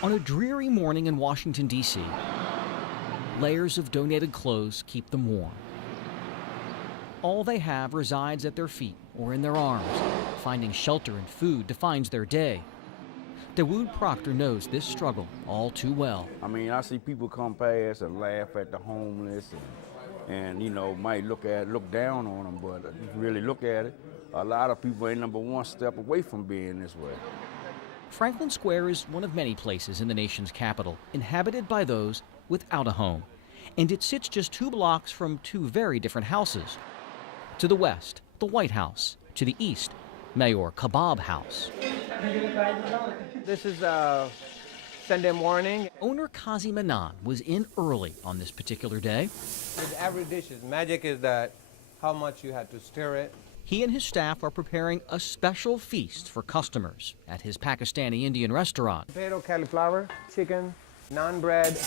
On a dreary morning in Washington, D.C., layers of donated clothes keep them warm. All they have resides at their feet or in their arms. Finding shelter and food defines their day. Dawood Proctor knows this struggle all too well. I mean, I see people come past and laugh at the homeless and you know, might look down on them, but if you really look at it, a lot of people ain't number one step away from being this way. Franklin Square is one of many places in the nation's capital inhabited by those without a home. And it sits just 2 blocks from 2 very different houses. To the west, the White House. To the east, Mayor Kebab House. This is Sunday morning. Owner Kazi Manan was in early on this particular day. With every dish, magic is that how much you had to stir it. He and his staff are preparing a special feast for customers at his Pakistani-Indian restaurant. Potato, cauliflower, chicken, naan bread,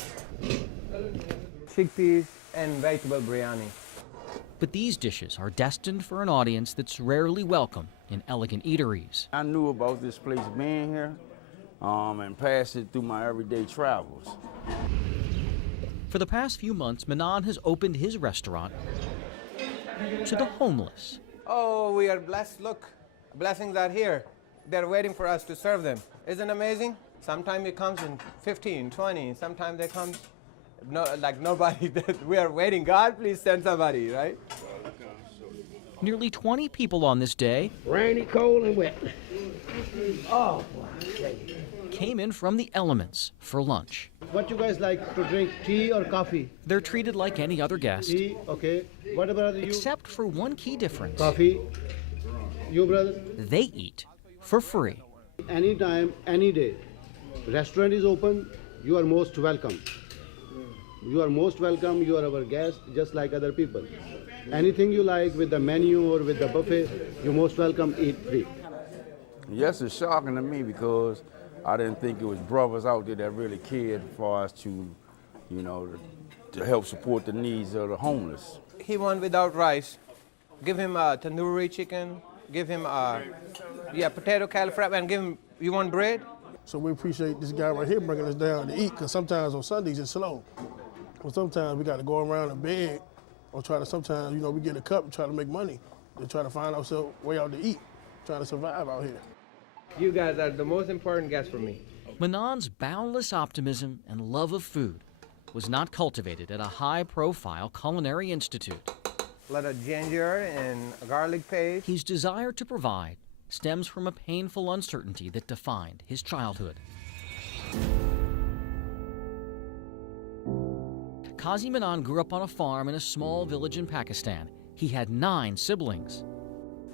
chickpeas, and vegetable biryani. But these dishes are destined for an audience that's rarely welcome in elegant eateries. I knew about this place being here and passed it through my everyday travels. For the past few months, Manan has opened his restaurant to the homeless. Oh, we are blessed. Look, blessings are here. They're waiting for us to serve them. Isn't it amazing? Sometimes it comes in 15, 20. Sometimes they come like nobody. We are waiting. God, please send somebody, right? Nearly 20 people on this day, rainy, cold, and wet. Oh, came in from the elements for lunch. What you guys like to drink, tea or coffee? They're treated like any other guest. Tea, okay. What about you? Except for one key difference. Coffee. You, brother? They eat for free. Anytime, any day. Restaurant is open. You are most welcome. You are most welcome. You are our guest, just like other people. Anything you like with the menu or with the buffet, you're most welcome, eat free. Yes, it's shocking to me because I didn't think it was brothers out there that really cared for us to, you know, to help support the needs of the homeless. He went without rice. Give him a tandoori chicken. Give him a potato cauliflower, and give him, you want bread? So we appreciate this guy right here bringing us down to eat, because sometimes on Sundays it's slow. Well, sometimes we got to go around and beg, or try to sometimes, you know, we get a cup and try to make money, to try to find ourselves way out to eat, trying to survive out here. You guys are the most important guests for me. Manan's boundless optimism and love of food was not cultivated at a high-profile culinary institute. A lot of ginger and garlic paste. His desire to provide stems from a painful uncertainty that defined his childhood. Kazi Manan grew up on a farm in a small village in Pakistan. He had 9 siblings.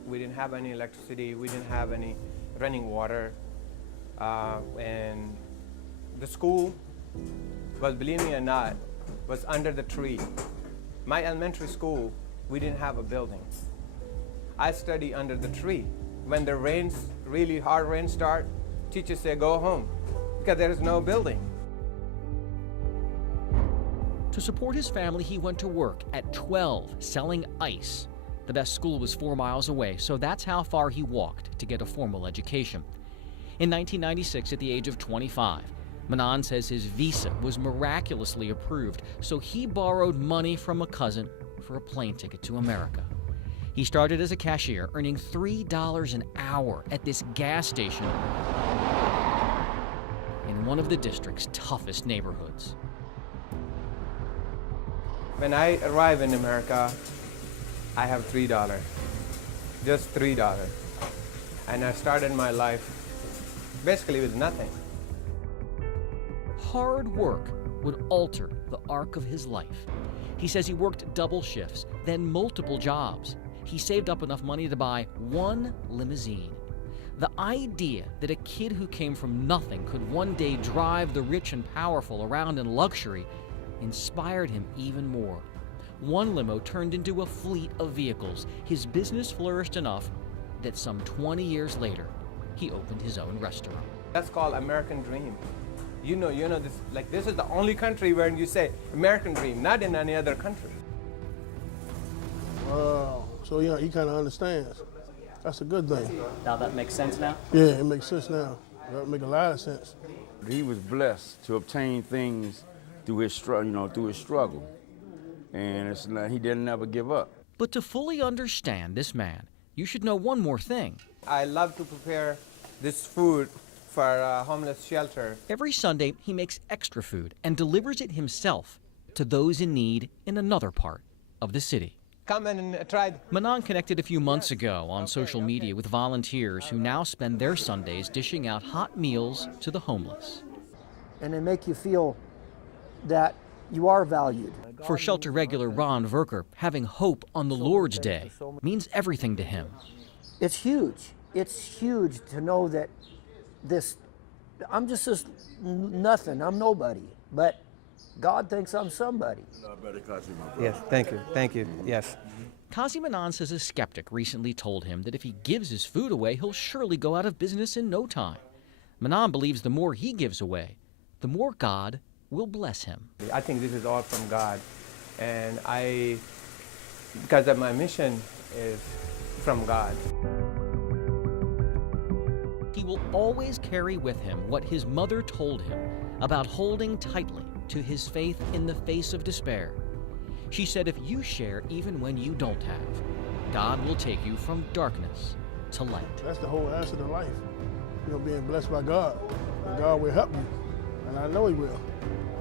We didn't have any electricity. We didn't have any running water. And the school was, believe me or not, was under the tree. My elementary school, we didn't have a building. I study under the tree. When the rains, really hard rain start, teachers say go home because there is no building. To support his family, he went to work at 12 selling ice. The best school was 4 miles away, so that's how far he walked to get a formal education. In 1996, at the age of 25, Manan says his visa was miraculously approved, so he borrowed money from a cousin for a plane ticket to America. He started as a cashier, earning $3 an hour at this gas station in one of the district's toughest neighborhoods. When I arrive in America, I have $3, just $3. And I started my life basically with nothing. Hard work would alter the arc of his life. He says he worked double shifts, then multiple jobs. He saved up enough money to buy 1 limousine. The idea that a kid who came from nothing could one day drive the rich and powerful around in luxury inspired him even more. 1 limo turned into a fleet of vehicles. His business flourished enough that some 20 years later, he opened his own restaurant. That's called American dream. You know this, like this is the only country where you say American dream, not in any other country. Wow. So yeah, he kind of understands. That's a good thing. Now that makes sense now? Yeah, it makes sense now. That make a lot of sense. He was blessed to obtain things through his struggle, and it's like he didn't ever give up. But to fully understand this man, you should know one more thing. I love to prepare this food for a homeless shelter. Every Sunday, he makes extra food and delivers it himself to those in need in another part of the city. Come and try. Manan connected a few months ago on social media with volunteers who now spend their Sundays dishing out hot meals to the homeless. And they make you feel that you are valued. For shelter regular Ron Verker, having hope on the Lord's Day means everything to him. It's huge. It's huge to know that I'm just this nothing, I'm nobody, but God thinks I'm somebody. Yes, thank you, yes. Kazi Manan says a skeptic recently told him that if he gives his food away, he'll surely go out of business in no time. Manan believes the more he gives away, the more God will bless him. I think this is all from God, and because of my mission is from God. He will always carry with him what his mother told him about holding tightly to his faith in the face of despair. She said, if you share even when you don't have, God will take you from darkness to light. That's the whole answer to life. You know, being blessed by God. And God will help you, and I know He will.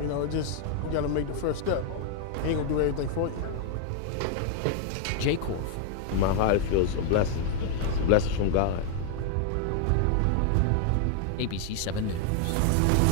You know, you got to make the first step. He ain't gonna do everything for you. Jay Korf. In my heart, it feels a blessing. It's a blessing from God. ABC 7 News.